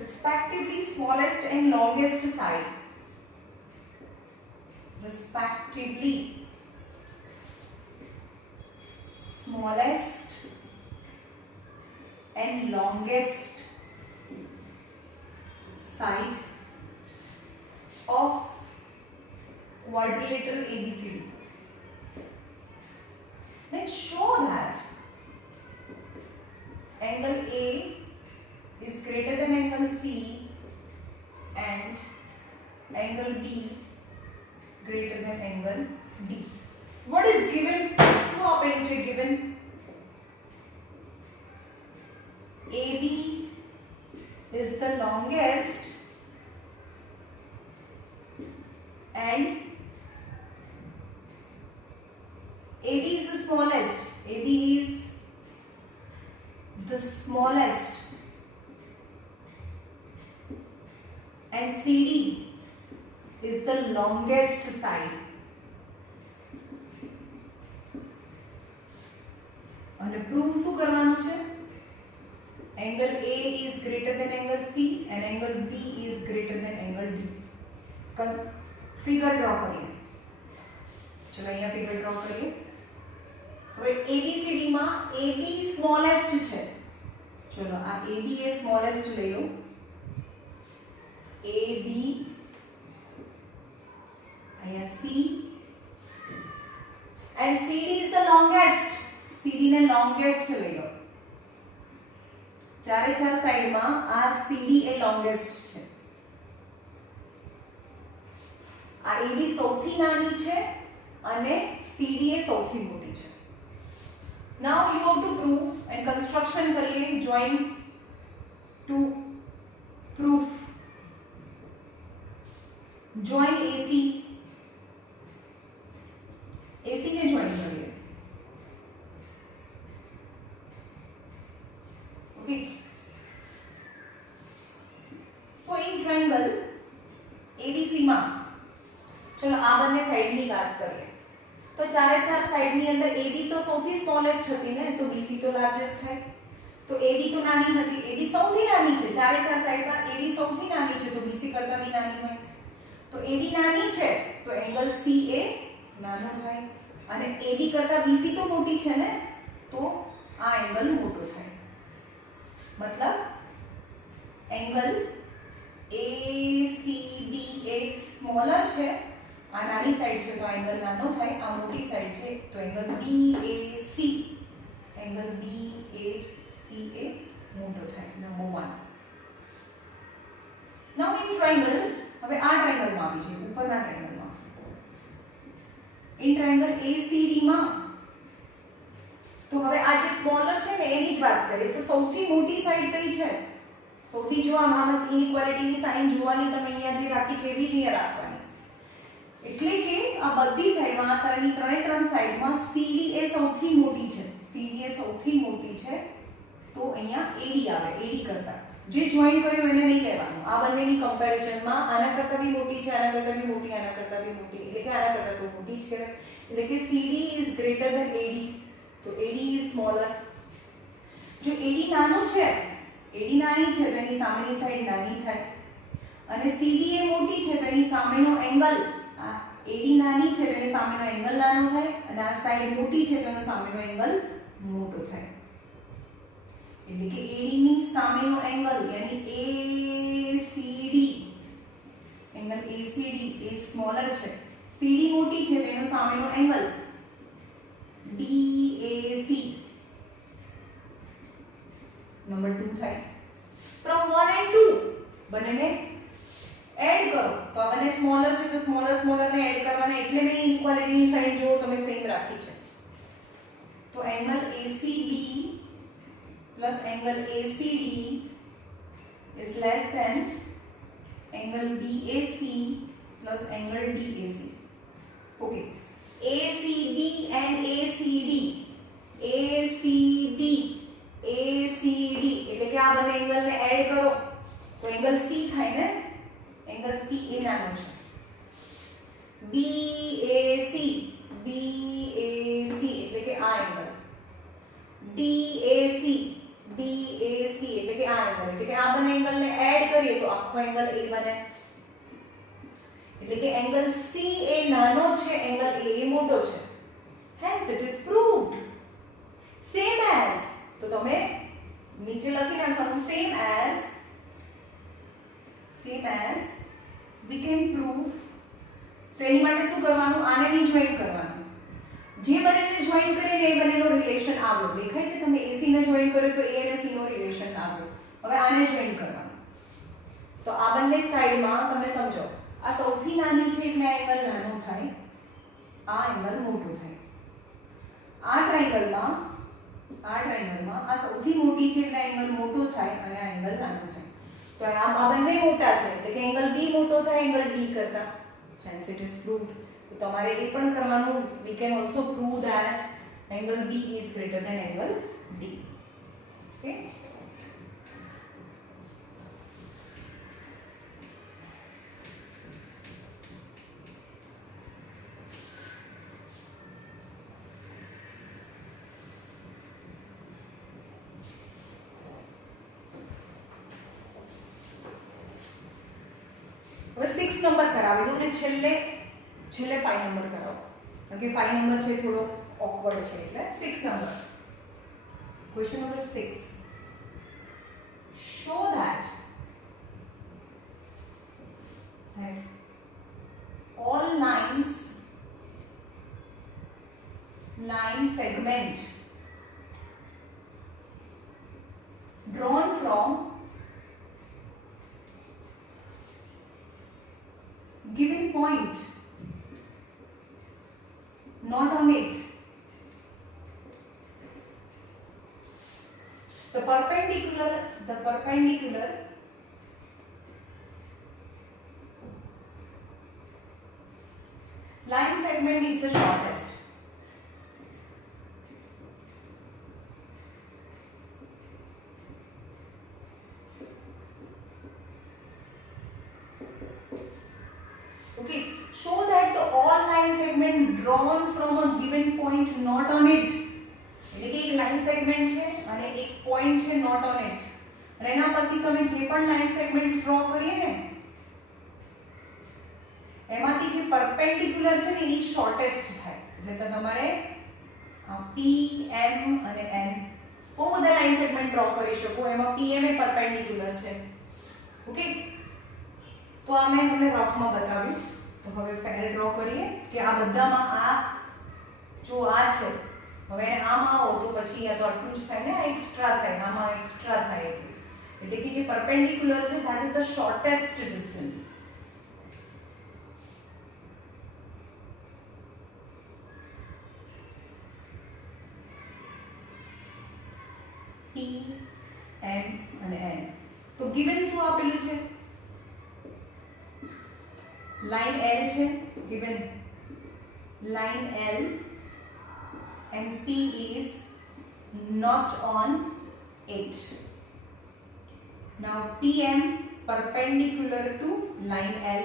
respectively smallest and longest side respectively smallest and longest side of quadrilateral ABCD. Then show that angle A is greater than angle C and angle B greater than angle D. What is given? So open to given AB is the longest and AB is the smallest. AB is the smallest and CD is the longest side. And prove શું કરવાનું છે? Angle A is greater than angle C and angle B is greater than angle D. Figure draw करिए. चलो અહીંયા figure draw करिए. હવે ABCD માં AB smallest છે. ચલો આ AB એ સ્મોલેસ્ટ લઈ લો. AB અહીંયા C and CD is the longest. CD ને longest લઈ લો. ચારે ચાર સાઈડ માં આ CD એ longest છે. આ AB સૌથી નાની છે અને CD એ સૌથી મોટી છે. Now you have to prove and construction કરીએ join to proof. Join AC ને જોઈન કરીએ. Okay, so in triangle ABC માં ચલો આ બંને સાઈડની વાત કરીએ તો ચારે ચાર સાઈડની અંદર AB તો સૌથી સ્મોલેસ્ટ હતી ને, તો BC તો લાર્જેસ્ટ થાય. તો AB તો નાની હતી, AB સૌથી નાની છે. ચારે ચાર સાઈડમાં AB સૌથી નાની છે તો BC કરતા બી નાની હોય. તો AB નાની છે તો એંગલ CA નાનો થાય અને AB કરતા BC તો મોટી છે ને, તો આ એંગલ મોટો થાય. મતલબ એંગલ ACB એ સ્મોલર છે, આ નાની સાઈડ છે તો આ એંગલ નાનો થાય, આ મોટી સાઈડ છે તો એંગલ BAC એ મોટો થાય. નંબર 1. નાઉ ઇન ટ્રાયંગલ, હવે આ ટ્રાયંગલમાં આવી છે, ઉપરના ટ્રાયંગલમાં. ઇન ટ્રાયંગલ ACD માં તો હવે આ જે સ્મોલર છે ને એની જ વાત કરીએ તો સૌથી મોટી સાઈડ કઈ છે? સૌથી જો આમાં ઇનઇક્વાલિટીની સાઇન જોવાની તમે અહીંયા જે રાખી છે એવી જ અહીંયા રાખવાની. એટલે કે આ બધી સાઈડમાં આ ત્રણ સાઈડમાં CD એ સૌથી મોટી છે. CD એ સૌથી મોટી છે તો અહીંયા AD આવે. AD કરતા જે જોઈન કર્યું એને નહીં લેવાનું. આ બંનેની કમ્પેરિઝનમાં આના કરતા બી મોટી છે, આના કરતા બી મોટી, આના કરતા બી મોટી, એટલે કે આના કરતા તો મોટી જ કહેવાય. એટલે કે CD is greater than AD, તો AD ઇઝ સ્મોલર. જો AD નાનું છે, AD નાની છે તો એની સામેની સાઈડ નાની થાય અને CD એ મોટી છે તો એની સામેનો એંગલ, આ AD નાની છે તો એની સામેનો એંગલ નાનો થાય અને આ સાઈડ મોટી છે તો એનો સામેનો એંગલ મોટો થાય. એટલે કે AD ની સામેનો એંગલ યાની ACD, એંગલ ACD એ સ્મોલર છે, CD મોટી છે તો એનો સામેનો એંગલ DAC નંબર 2 થાય. ફ્રોમ 1 and 2 બંનેને એડ કરો તો આ બંને સ્મોલર છે તો સ્મોલર ને એડ કરવાના, એટલે મેં ઇક્વાલિટીની સાઈન જો તમે સેમ રાખી છે. તો angle ACB plus angle ACD is less than angle BAC plus angle DAC. Okay, ACB and ACD એટલે કે આ બંને એંગલ ને એડ કરો તો એંગલ C થાય ને. એંગલ C એ નાનો છે. BAC એટલે કે આ એંગલ, DAC એટલે કે આ એંગલ, એટલે કે આ બંને એંગલ ને એડ કરીએ તો આખો એંગલ A બને. એટલે કે એંગલ C એ નાનો છે, એંગલ A એ મોટો છે. Hence it is proved. Same as, તો તમે નીચે લખી નાખવાનું same as we can prove. તો એની માટે શું કરવાનું? આને બી જોઈન કરવાનું. જે બંનેને જોઈન કરીને એ બંનેનો રિલેશન આવ્યો. દેખાય છે તમે AC ને જોઈન કર્યો તો A અને C નો રિલેશન આવ્યો. હવે આને જોઈન કરવાનું. તો આ બંને સાઈડમાં તમે સમજો, આ સૌથી નાની છે એટલે એંગલ નાનો થાય, આ એંગલ મોટો થાય. આ ટ્રાયંગલમાં આ સૌથી મોટી છે એટલે એંગલ મોટો થાય અને આ એંગલ નાનો થાય. તો આ બંને મોટા છે એટલે કે એંગલ B મોટો થાય એંગલ D કરતા. Hence it is proved. તો તમારે એ પણ કરવાનું. We can also prove that angle B is greater than angle D. Okay. હવે 6 નંબર કરાવી દઉં ને છેલ્લે 5 નંબર કરાવો, કારણ કે 5 નંબર છે થોડો ઓકવર્ડ છે એટલે 6 number. Question number 6. show that all line segment drawn from given point The perpendicular line segment is the shortest. Okay, show that the all line segment drawn from a given point not on it. એટલે કે એક line segment છે અને એક point છે not on it. અને એના પરથી તમે જે પણ લાઈન સેગમેન્ટ્સ ડ્રો કરીએ ને એમાંથી જે પરપેન્ડિક્યુલર છે ને એ શોર્ટેસ્ટ થાય. એટલે તો તમારે P M અને N બહુ બધા લાઈન સેગમેન્ટ ડ્રો કરી શકો. એમાં PM એ પરપેન્ડિક્યુલર છે. ઓકે, તો આ મેં તમને રફમાં બતાવ્યું. તો હવે ફેર ડ્રો કરીએ કે આ બધામાં આ જો આ છે, હવે આમાં આવો તો પછી આ તો આટલું જ થાય ને, આ એક્સ્ટ્રા થાય, આમાં એક્સ્ટ્રા થાય. એટલે કે જે પરપેન્ડિક્યુલર છે that is the shortest distance. P M અને N. તો ગિવન શું આપેલું છે? લાઈન L છે given, line L and P is not on it. Now PM perpendicular to line L,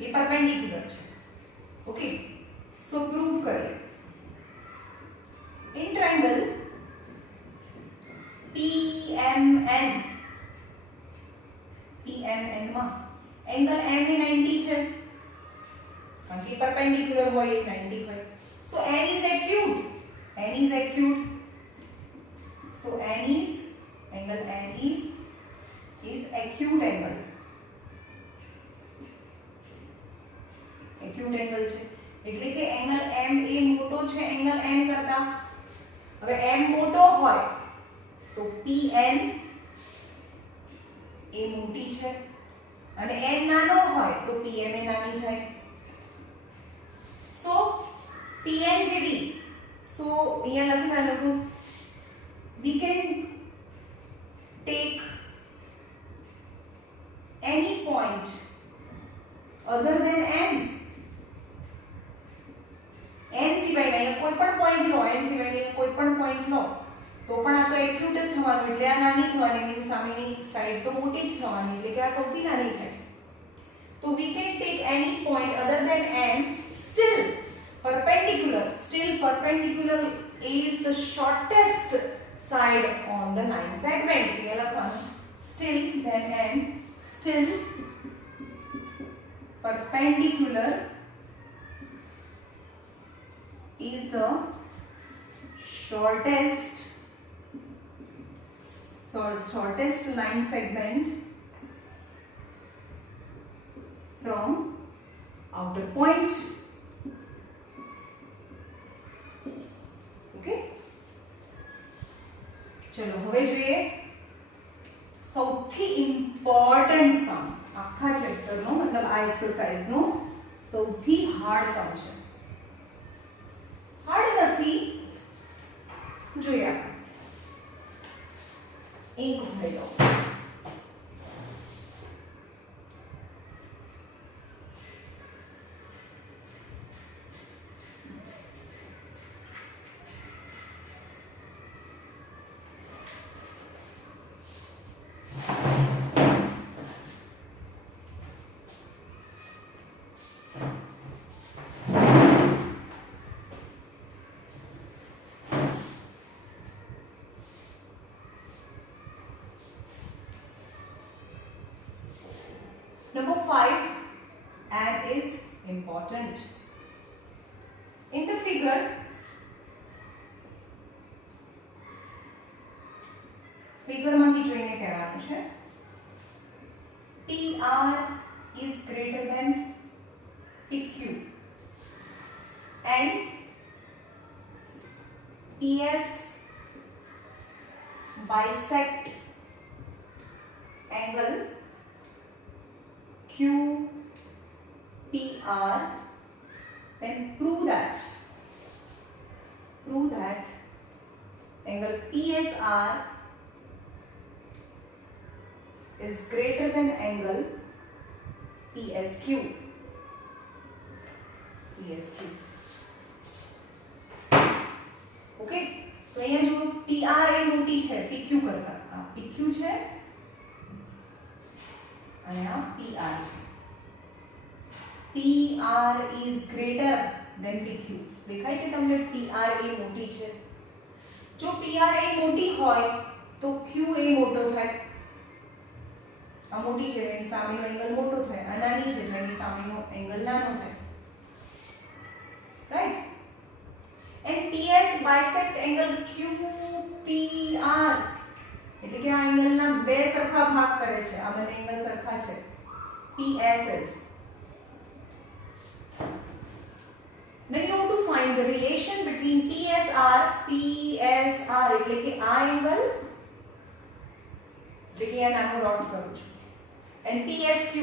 ये perpendicular છે. Okay, so prove करें. In triangle PMN માં एंगल M એ 90 છે કારણ કે પરપેન્ડિક્યુલર હોય એ 90 હોય. So N is acute. So N is angle N is acute angle. Acute angle છે એટલે કે એંગલ M એ મોટો છે એંગલ N કરતા. હવે M મોટો હોય તો PN એ મોટી છે અને N નાનો હોય તો PM એ નાની થાય. So PN જેવી, so અહીંયા લખી નાખું, we can take any point other than N. N સિવાય નહીં કોઈ પણ પોઈન્ટ લો, N સિવાય નહીં કોઈ પણ પોઈન્ટ લો તો પણ આ તો એક્યુટ જ થવાનું. એટલે આ નાની થવાની, એની સામેની સાઈડ તો મોટી જ થવાની. એટલે કે આ સૌથી નાની થાય. તો we can take any point other than N. Still perpendicular is the shortest side on the line segment. Still then N, still perpendicular is the shortest line segment from outer point. Okay, चलो હવે જોઈએ સૌથી important સમ આખા chapter નો, મતલબ આ exercise નો સૌથી hard સમ છે. Hard નથી, જોઈએ એક લઈ લો. Number 5, and is important. In the figure, માંથી જોઈને કહેવાનું છે TR is greater than TQ and PS bisect angle QPR, then prove that angle PSR is greater than angle PSQ. Okay, તો અહીંયા જો PR એ મોટી છે PQ કરતા. આ PQ છે અને આ PR છે. PR is greater than PQ. દેખાય છે તમને PR એ મોટી છે. જો PR એ મોટી હોય તો QA મોટો થાય. આ મોટી છે એની સામેનો એંગલ મોટો થાય, આ નાની છે એટલે એની સામેનો એંગલ નાનો થાય. Right? and PS bisect angle QPR, એટલે કે આ એંગલના બે સરખા ભાગ કરે છે. આ બંને એંગલ સરખા છે. PSS. Then you have to find the relation between PSR એટલે કે આ એંગલ, એટલે કે આ નાનો ડોટ કરું છું, and PSQ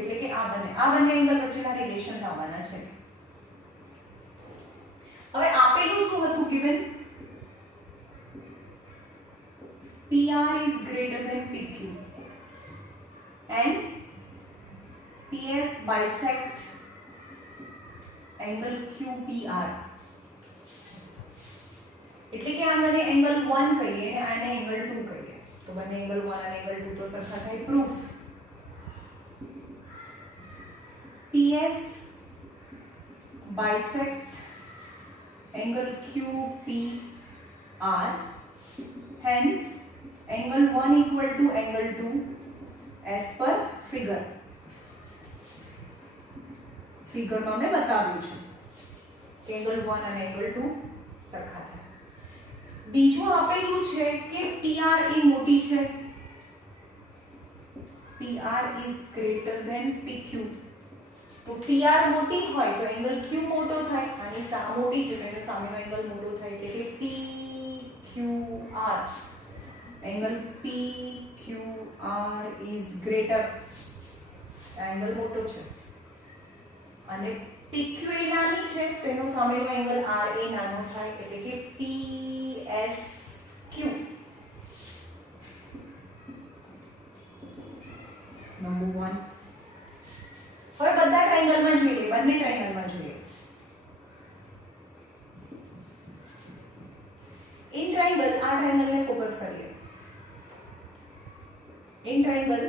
એટલે કે આ બંને એંગલ વચ્ચેના રિલેશન લાવવાના છે. હવે આપેલું શું હતું given? PR is greater than PQ and PS bisect angle QPR. એટલે કે આને એંગલ 1 કહીએ અને આને એંગલ 2 કહીએ. તો બંને એંગલ 1 અને એંગલ 2 તો સરખા થાય. Proof. PS bisect angle QPR, hence angle 1 equal to angle 2 as per figure. Figure માં મેં બતાવ્યું છે કે એંગલ 1 અને એંગલ 2 સરખા થાય. બીજું આપેલું છે કે PR એ મોટી છે. PR is greater than PQ. તો PR મોટી હોય તો એંગલ Q મોટો થાય, આની મોટી છે તો સામેનો એંગલ મોટો થાય, એટલે કે PQR. Angle PQR is greater, angle મોટો છે. અને PQ એ નાની છે તો એનો સામેનો એંગલ RA નાનો થાય, એટલે કે PSQ. નંબર 1. હવે બધા ટ્રાયેંગલમાં જોઈએ, બંને ટ્રાયેંગલમાં જોઈએ. ઇન ટ્રાયેંગલ, આ ટ્રાયેંગલને ફોકસ કરીએ. ઇન ટ્રાયેંગલ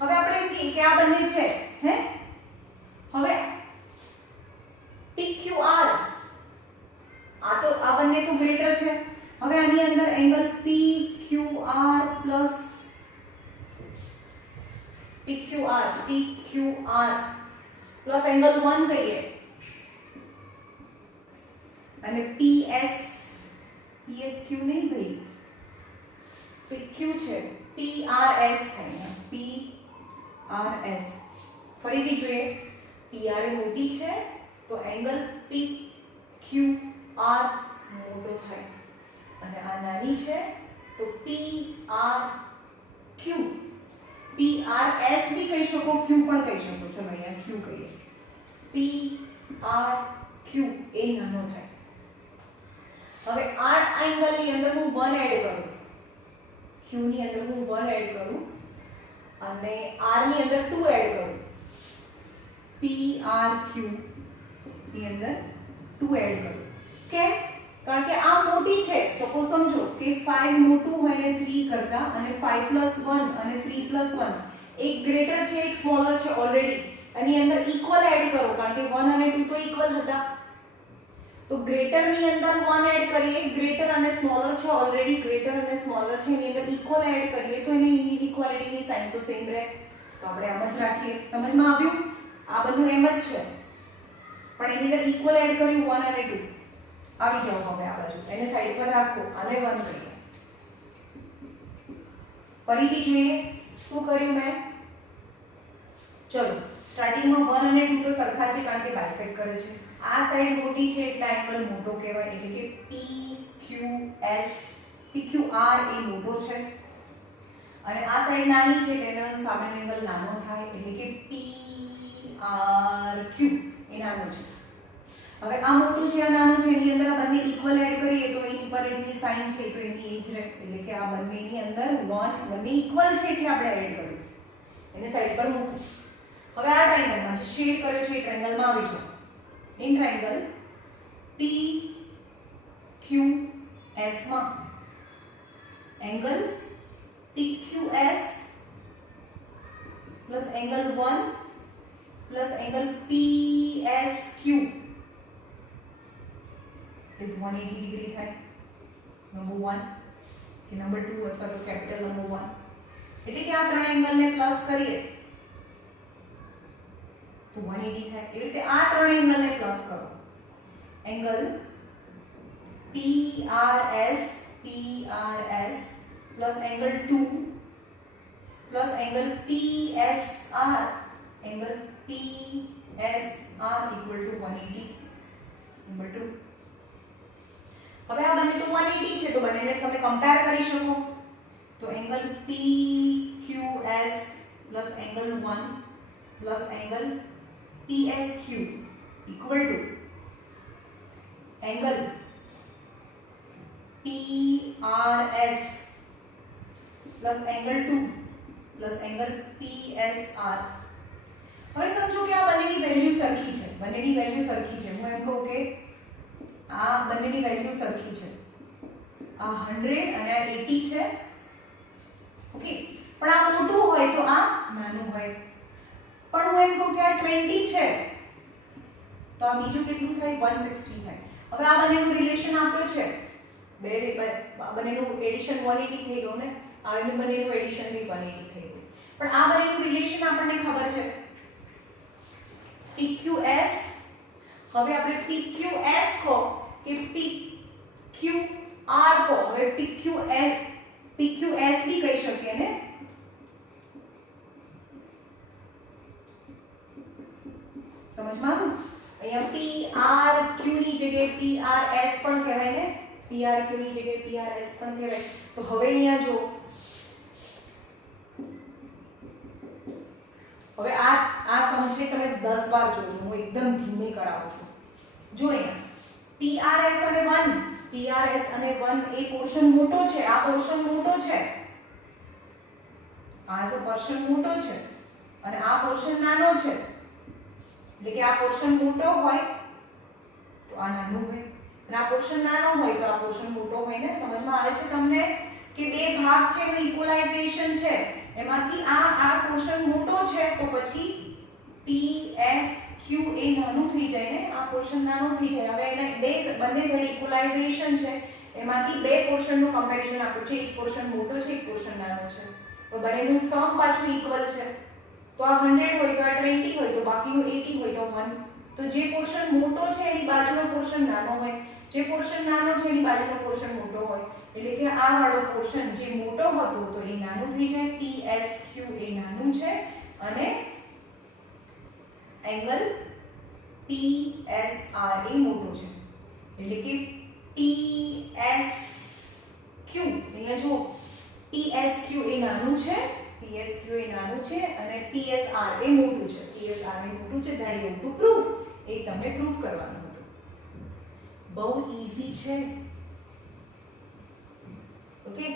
હવે આપણે એમ કહીએ કે આ બંને છે, હે? હવે PQR આ બંને તો ગ્રેટર છે. હવે આની અંદર એંગલ PQR પ્લસ એંગલ 1 કહીએ અને PSQ નહીં ભાઈ, PQ છે, PRS થાય. PRS ફરીથી જોઈએ. PR એ મોટી છે તો એંગલ PQR મોટો થાય અને આ નાની છે તો PRQ. PRS भी કહી શકો, Q પણ કહી શકો. ચલો અહીંયા Q કહીએ. PRQ એ નાનો થાય. હવે આ એંગલ ની અંદર હું 1 એડ કરું, Q ની અંદર હું 1 એડ કરું અને R ની અંદર 2 એડ કરું. PRQ ની અંદર 2 એડ કરું. કેમ? કારણ કે આ મોટી છે. સપોઝ સમજો કે 5 મોટું હોય ને 3 કરતા, અને 5 + 1 અને 3 + 1 એક ગ્રેટર છે એક સ્મોલર છે ઓલરેડી. એની અંદર ઇક્વલ એડ કરો કારણ કે 1 અને 2 તો ઇક્વલ હતા. તો ગ્રેટર ની અંદર 1 એડ કરીએ, ગ્રેટર અને સ્મોલર છે ઓલરેડી, ગ્રેટર અને સ્મોલર છે એની અંદર ઇક્વલ એડ કરીએ તો એની ઇનઇક્વાલિટીની સાઇન તો સેમ રહે. તો આપણે આમ જ રાખીએ. સમજમાં આવ્યું? આ બધું એમ જ છે પણ એની અંદર ઇક્વલ એડ કર્યું 1 અને 2. આવી જાઓ હવે આ બાજુ, એને સાઈડ પર રાખો, આને 1 કરીએ. ફરીથી જોઈએ શું કર્યું મેં. ચલો સ્ટાર્ટિંગમાં 1 અને 2 તો સરખા છે કારણ કે બાયસેક્ટ કરે છે. આ સાઈડ મોટી છે એટલે એંગલ મોટો કહેવાય, એટલે કે PQR એ મોટો છે અને આ સાઈડ નાની છે એટલે એનો સામેનો એંગલ નાનો થાય, એટલે કે PRQ એ નાનો છે. હવે આ મોટું છે આ નાનું છે, એની અંદર આ બંને ઇક્વલ એડ કરીએ તો ઇનઇક્વાલિટીની સાઇન છે તો એની એ જ રહે, એટલે કે આ બંનેની અંદર 1 બંને ઇક્વલ છે એટલે આપણે એડ કર્યું, એને સાઈડ પર મૂકો. હવે આ ટ્રાયેંગલમાં જે શેડ કર્યો છે એ ટ્રાયેંગલમાં આવી જાઓ. ઇન ટ્રાયેંગલ PQS માં angle PQS plus angle 1 plus angle PSQ is 180 degree થાય. નંબર 1 કે નંબર 2 અથવા તો કેપિટલ નંબર 1, એટલે કે આ ત્રણ એંગલને પ્લસ કરીએ તો 180 થાય. એવી રીતે આ ત્રણ એંગલને પ્લસ કરો. Angle PRS plus angle 2 plus angle PSR, angle PSR equal to 180. Number 2. હવે આ બંને તો 180 છે તો બંનેને તમે કમ્પેર કરી શકો. તો angle PQS plus angle 1 plus angle PSQ equal to angle PRS plus angle 2 plus angle PSR. હવે સમજો કે આ બંનેની વેલ્યુ સરખી છે, બંનેની વેલ્યુ સરખી છે. હું એમ કહું કે આ બંનેની વેલ્યુ સરખી છે, આ 100 અને આ 80 છે. ઓકે, પણ આ મોટું હોય તો આ નાનું હોય. પણ હું એમ કહું કે આ 20 છે તો આ બીજું કેટલું થાય? 160 થાય. હવે આ બંનેનું રિલેશન આપ્યો છે, બંનેનું એડિશન 180 થઈ ગયું ને, આ બંનેનું એડિશન બી 180 થઈ ગયું. પણ આ બંનેનું રિલેશન આપણને ખબર છે PQS. હવે આપણે PQS કહો કે PQR કહો. હવે PQS બી કહી શકીએ ને. સમજમાં આવ્યું? અહીંયા PRQ ની જગ્યાએ PRS પણ કહેવાય ને, PRQ ની જગ્યાએ PRS પણ કહેવાય. તો હવે અહીંયા જો, હવે આ સમજે તમે 10 વાર જોજો, હું એકદમ ધીમે કરાવું છું. જો અહીંયા PRS અને 1 એ પોર્શન મોટો છે, આ પોર્શન મોટો છે, આ પોર્શન મોટો છે અને આ પોર્શન નાનો છે. એટલે કે આ પોર્શન મોટો હોય તો આ નાનું હોય, અને આ પોર્શન નાનો હોય તો આ પોર્શન મોટો હોય ને. સમજમાં આવે છે તમને કે બે ભાગ છે એનું ઇક્વલાઇઝેશન છે, એમાંથી આ પોર્શન મોટો છે તો પછી PSQ એ નાનું થઈ જાય ને, આ પોર્શન નાનો થઈ જાય. હવે એને બંને સાઈડ ઇક્વલાઇઝેશન છે, એમાંથી બે પોર્શનનું કમ્પેરિઝન આપ્યું છે, એક પોર્શન મોટો છે, એક પોર્શન નાનો છે. તો બંનેનું સમ પાછું ઇક્વલ છે. તો આ 100 હોય તો આ 20 હોય તો બાકીનું 80 હોય તો 1. તો જે પોર્શન મોટો છે એની બાજુનો પોર્શન નાનો હોય, જે પોર્શન નાનો છે એની બાજુનો પોર્શન મોટો હોય. એટલે કે આ વાળો પોર્શન જે મોટો હતો તો એ નાનું થઈ જાય, PSQ એ નાનું છે, અને એંગલ PSR એ મોટો છે. એટલે કે PSQ અહીંયા જુઓ, PSQ એ નાનું છે, PSQ એ નાનું છે અને PSR એ મોટું છે. PSR એ મોટું છે, that you have to prove. એ તમને પ્રૂફ કરવાનું હતું. બહુ ઈઝી છે. ઓકે,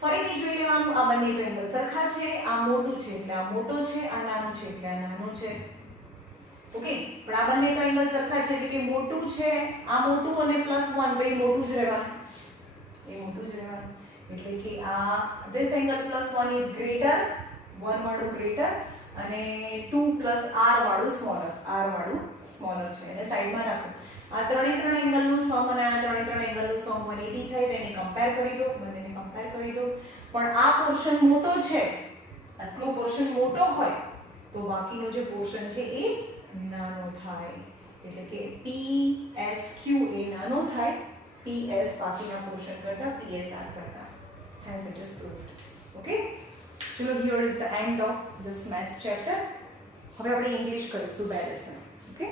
ફરીથી જોઈ લેવાનું. આ બંને એંગલ સરખા છે, આ મોટું છે એટલે આ મોટો છે, આ નાનું છે એટલે આ નાનો છે. ઓકે, પણ આ બંને એંગલ સરખા છે એટલે કે મોટું છે, આ મોટું અને +1 બે મોટું જ રહેવાનું, એ મોટું જ રહેવાનું. એટલે કે આ this angle +1 is greater, 1 વાળું greater અને 2 + r વાળું smaller છે. એને સાઈડમાં રાખો. આ ત્રણે ત્રણ એંગલનું સમ અને આ ત્રણે ત્રણ એંગલનું સમ 180 થાય, તેને કમ્પેર કરી દો, બંનેને કમ્પેર કરી દો. પણ આ પોર્શન મોટો છે, આટલો પોર્શન મોટો હોય તો બાકીનો જે પોર્શન છે એ નાનો થાય. એટલે કે PSQ એ નાનો થાય, PS બાકીના પોર્શન કરતા PSR કરતા. Hence it is proved. Okay, chalo, here is the end of this maths chapter. હવે આપણે ઇંગ્લિશ કરીશું બે લેસન. Okay.